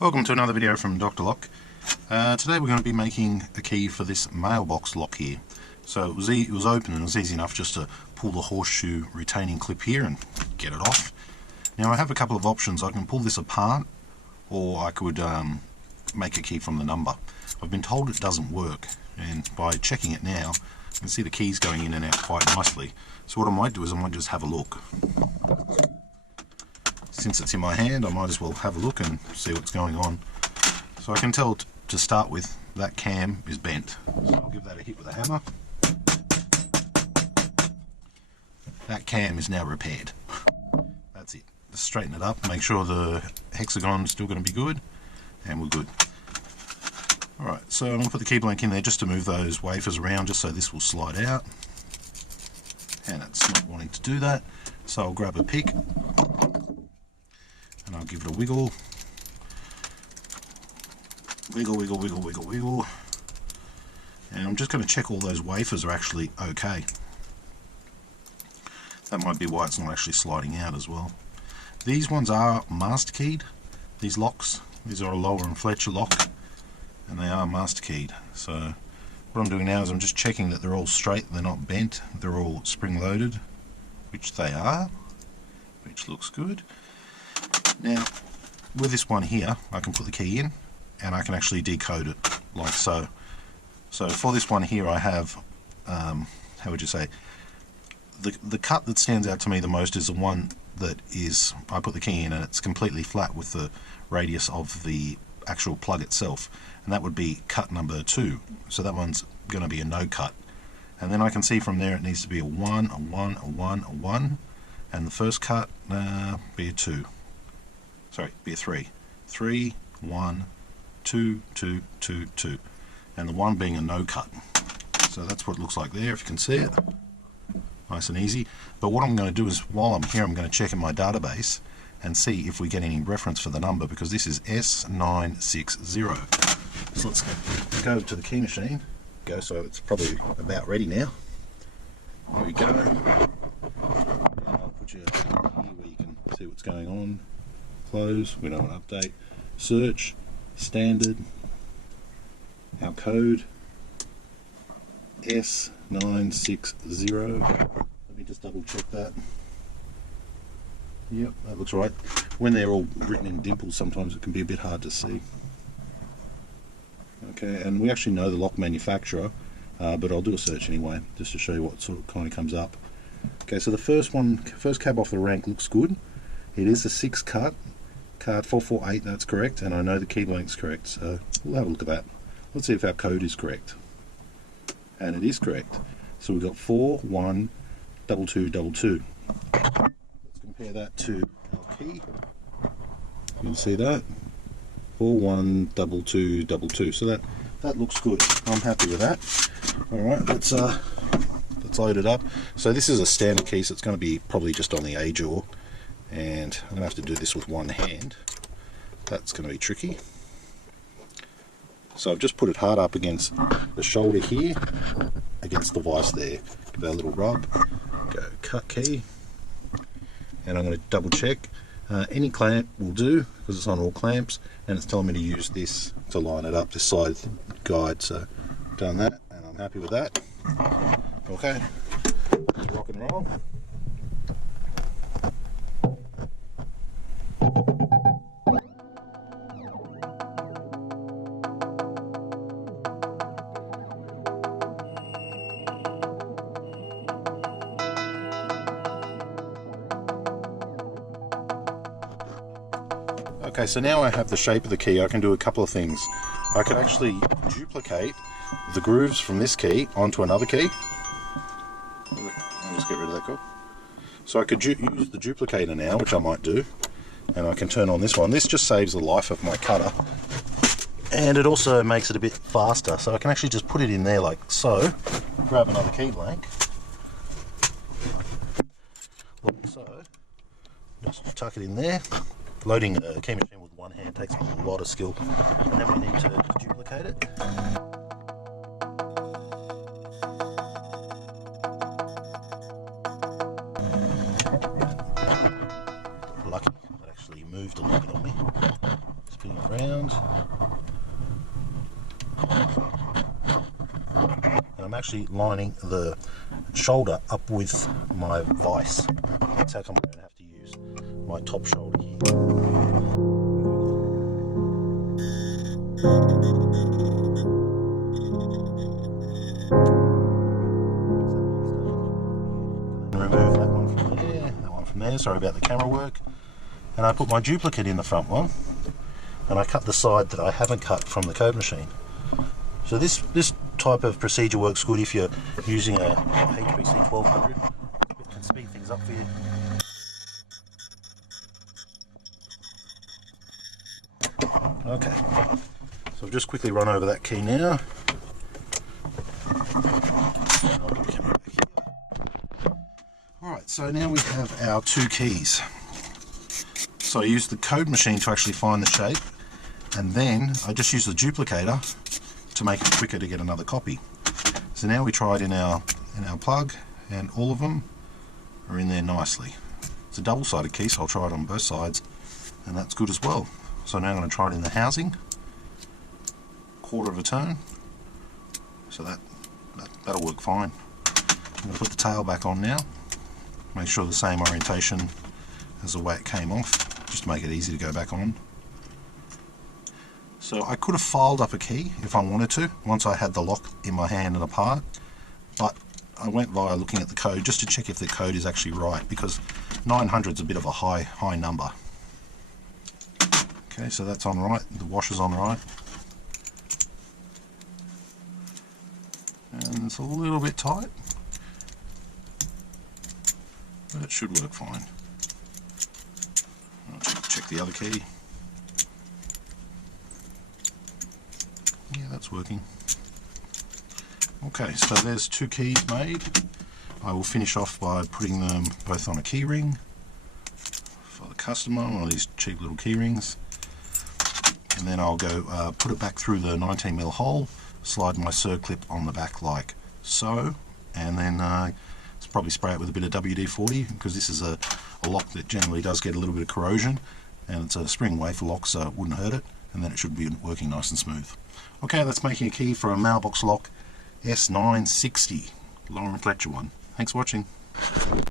Welcome to another video from Dr. Lock. Today we're going to be making a key for this mailbox lock here. So it was open and it was easy enough just to pull the horseshoe retaining clip here and get it off. Now I have a couple of options. I can pull this apart, or I could make a key from the number. I've been told it doesn't work, and by checking it now you can see the keys going in and out quite nicely. So what I might do is I might just have a look. Since it's in my hand, I might as well have a look and see what's going on. So I can tell to start with that cam is bent. So I'll give that a hit with a hammer. That cam is now repaired. That's it. Just straighten it up, make sure the hexagon's still going to be good, and we're good. Alright, so I'm going to put the key blank in there just to move those wafers around, just so this will slide out. And it's not wanting to do that, so I'll grab a pick and I'll give it a wiggle. Wiggle, wiggle, wiggle, wiggle, wiggle. And I'm just going to check all those wafers are actually okay. That might be why it's not actually sliding out as well. These ones are master keyed, these locks. These are a Lower and Fletcher lock, and they are master keyed. So what I'm doing now is I'm just checking that they're all straight, they're not bent, they're all spring loaded, which they are, which looks good. Now with this one here, I can put the key in and I can actually decode it like so. So for this one here I have, how would you say, the cut that stands out to me the most is the one that is, I put the key in and it's completely flat with the radius of the actual plug itself, and that would be cut number 2. So that one's going to be a no cut, and then I can see from there it needs to be a 1, a 1, a 1, a 1, and the first cut be a 2. Sorry, be a 3. 3, 1, 2, 2, 2, 2, and the 1 being a no cut. So that's what it looks like there, if you can see it. Nice and easy. But what I'm going to do is, while I'm here, I'm going to check in my database and see if we get any reference for the number, because this is S960. So let's go to the key machine. So it's probably about ready now. There we go. And I'll put you here where you can see what's going on. Close, we don't want to update. Search, standard, our code, S960. Let me just double check that. Yep, that looks right. When they're all written in dimples, sometimes it can be a bit hard to see. Okay, and we actually know the lock manufacturer, but I'll do a search anyway, just to show you what sort of kind of comes up. Okay, so the first cab off the rank looks good. It is a 6 cut, card 448, that's correct, and I know the key blank's correct, so we'll have a look at that. Let's see if our code is correct. And it is correct. So we've got 412222. Let's compare that to our key. You can see that 412222. So that looks good. I'm happy with that. All right, let's load it up. So this is a standard key, so it's going to be probably just on the A jaw, and I'm going to have to do this with one hand. That's going to be tricky. So I've just put it hard up against the shoulder here, against the vise there. Give that a little rub. Go cut key. And I'm going to double check. Any clamp will do, because it's on all clamps, and it's telling me to use this to line it up, this side guide. So I've done that, and I'm happy with that. Okay, let's rock and roll. Okay, so now I have the shape of the key. I can do a couple of things. I can actually duplicate the grooves from this key onto another key. I'll just get rid of that guy. So I could use the duplicator now, which I might do, and I can turn on this one. This just saves the life of my cutter, and it also makes it a bit faster. So I can actually just put it in there like so, grab another key blank, like so, just tuck it in there. Loading a key machine with one hand takes a lot of skill, and then we need to duplicate it. Lucky, it actually moved a little bit on me. It's pretty around. And I'm actually lining the shoulder up with my vise. That's how come I'm going to have to use my top shoulder here. Remove that one from there, that one from there. Sorry about the camera work. And I put my duplicate in the front one, and I cut the side that I haven't cut from the code machine. So this type of procedure works good if you're using a HPC 1200. It can speed things up for you. Okay, so I've just quickly run over that key now. Alright, so now we have our two keys. So I use the code machine to actually find the shape, and then I just use the duplicator to make it quicker to get another copy. So now we try it in our plug, and all of them are in there nicely. It's a double-sided key, so I'll try it on both sides, and that's good as well. So now I'm going to try it in the housing, quarter of a turn, so that'll work fine. I'm going to put the tail back on now, make sure the same orientation as the way it came off, just to make it easy to go back on. So I could have filed up a key if I wanted to, once I had the lock in my hand and apart, but I went via looking at the code just to check if the code is actually right, because 900 is a bit of a high number. Okay, so that's on right, the washer's on right. And it's a little bit tight, but it should work fine. I'll check the other key. Yeah, that's working. Okay, so there's two keys made. I will finish off by putting them both on a key ring for the customer, one of these cheap little key rings. And then I'll go put it back through the 19mm hole, slide my circlip on the back like so, and then probably spray it with a bit of WD-40, because this is a lock that generally does get a little bit of corrosion, and it's a spring wafer lock, so it wouldn't hurt it, and then it should be working nice and smooth. Okay, that's making a key for a Mailbox lock S960, long and Fletcher one. Thanks for watching.